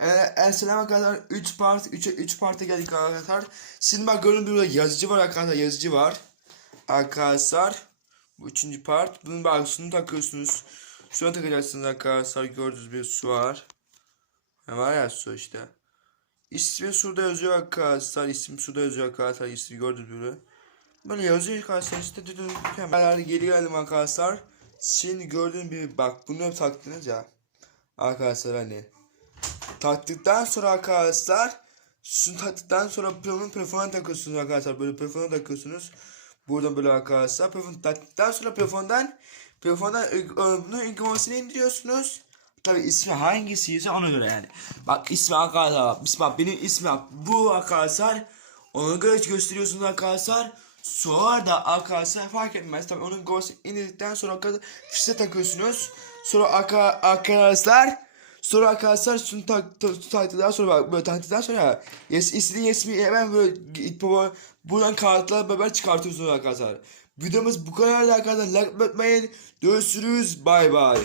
El selam arkadaşlar. 3 part, 3 3 parta geldik arkadaşlar. Şimdi bak gibi burada yazıcı var arkadaşlar, yazıcı var. Arkadaşlar, bu üçüncü part. Bunun bak şunu takıyorsunuz. Şuna takacaksınız arkadaşlar. Gördüğünüz bir su var. Ne var ya su işte. İsmi şurada yazıyor arkadaşlar. İsim şurada yazıyor arkadaşlar. İsmi gördüğünüz gibi. Böyle yazıyor arkadaşlar işte. Ben geri geldim arkadaşlar. Şimdi gördüğünüz gibi bak bunu taktınız ya. Arkadaşlar hani. Taktıktan sonra arkadaşlar şunu taktıktan sonra telefonun telefona takıyorsunuz arkadaşlar. Böyle telefona takıyorsunuz. Buradan böyle arkadaşlar. Telefon taktıktan sonra telefondan e, bunun uygulamasını indiriyorsunuz. Tabi ismi hangisiyse ona göre yani. Bak ismi arkadaşlar. Bak, ismi, benim ismim bu arkadaşlar. Ona göre gösteriyorsunuz arkadaşlar. Sonra da arkadaşlar fark etmez. Tabi onun görsel indirdikten sonra arkadaşlar fişe takıyorsunuz. Sonra arka, arkadaşlar Sonra arkadaşlar şunu tak, tak, taktıktan sonra bak böyle taktıktan sonra yes, istediğin ismi hemen böyle baba buradan kartla beraber çıkartıyorsunuz arkadaşlar. Videomuz bu kadar arkadaşlar. Like unutmayın. Görüşürüz. Bay bay.